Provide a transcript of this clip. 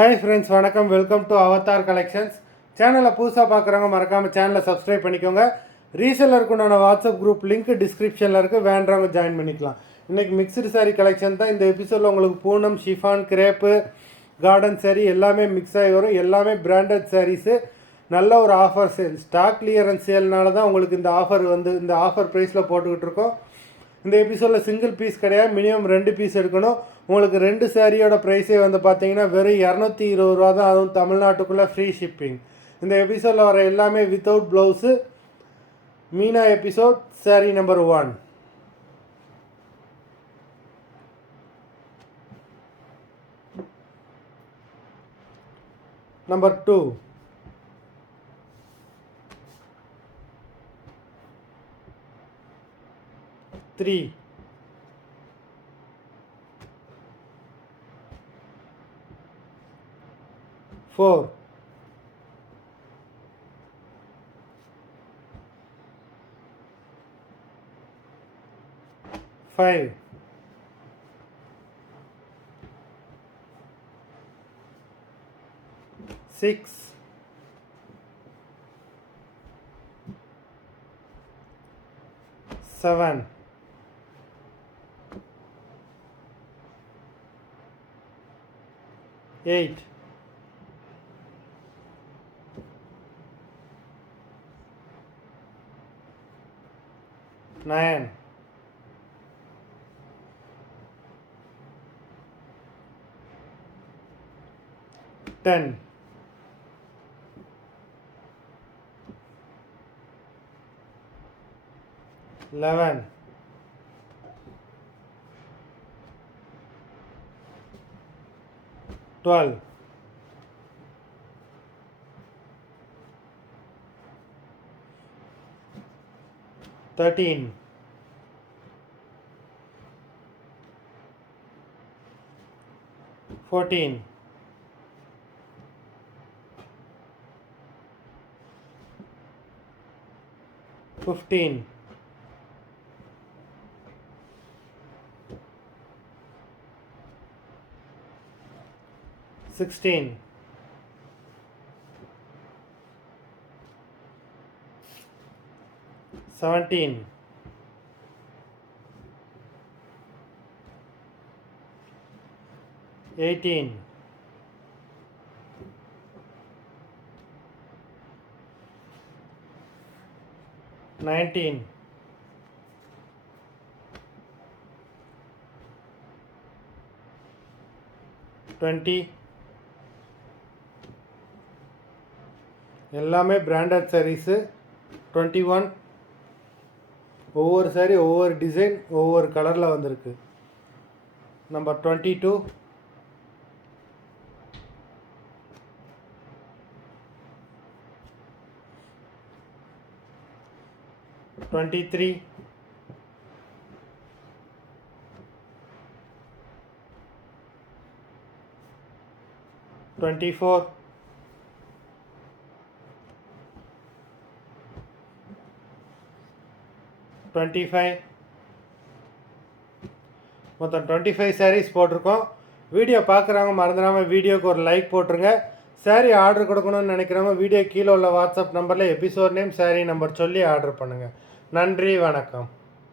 Hi friends, வணக்கம். Welcome to Avatar collections. சேனலை புதுசாக பார்க்குறவங்க மறக்காமல் சேனலை சப்ஸ்கிரைப் பண்ணிக்கோங்க. ரீசெல்லருக்கு உண்டான வாட்ஸ்அப் குரூப் லிங்க் டிஸ்கிரிப்ஷனில் இருக்குது, வேண்டவங்க ஜாயின் பண்ணிக்கலாம். இன்றைக்கி மிக்சடு சாரீ கலெக்ஷன் தான். இந்த எபிசோடில் உங்களுக்கு Poonam, chiffon, crepe, garden sari எல்லாமே மிக்ஸ் ஆகி வரும். எல்லாமே பிராண்டட் சாரீஸு. நல்ல ஒரு ஆஃபர் சேல், ஸ்டாக் கிளியரன்ஸ் சேல்னால தான் உங்களுக்கு இந்த ஆஃபர் ப்ரைஸில் போட்டுக்கிட்டு இருக்கோம். இந்த எபிசோடில் சிங்கிள் பீஸ் கிடையாது, மினிமம் 2 பீஸ் எடுக்கணும். உங்களுக்கு 2 சாரியோட ப்ரைஸே பார்த்தீங்கன்னா வெறும் 220 ரூபா தான். அதுவும் தமிழ்நாட்டுக்குள்ளே ஃப்ரீ ஷிப்பிங். இந்த எபிசோடில் வர எல்லாமே without blouse. Meena episode sorry number 1. நம்பர் 2, 3, 4, 5, 6, 7, 8, 9, 10, 11, 12, 13, 14, 15, 16, 17, 18, 19, 20. எல்லாமே பிராண்டட் சாரீஸு. 21. ஒவ்வொரு சாரீ ஒவ்வொரு டிசைன் ஒவ்வொரு கலரில் வந்திருக்கு. நம்பர் 22, 23, 24, 25. மொத்தம் 25 சாரீஸ் போட்டிருக்கோம். வீடியோ பார்க்குறவங்க மறந்துடாமல் வீடியோக்கு ஒரு லைக் போட்டுருங்க. சாரீ ஆர்டர் கொடுக்கணும்னு நினைக்கிறவங்க வீடியோ கீழே உள்ள வாட்ஸ்அப் நம்பரில் எபிசோட் நேம், சாரீ நம்பர் சொல்லி ஆர்டர் பண்ணுங்கள். நன்றி, வணக்கம்.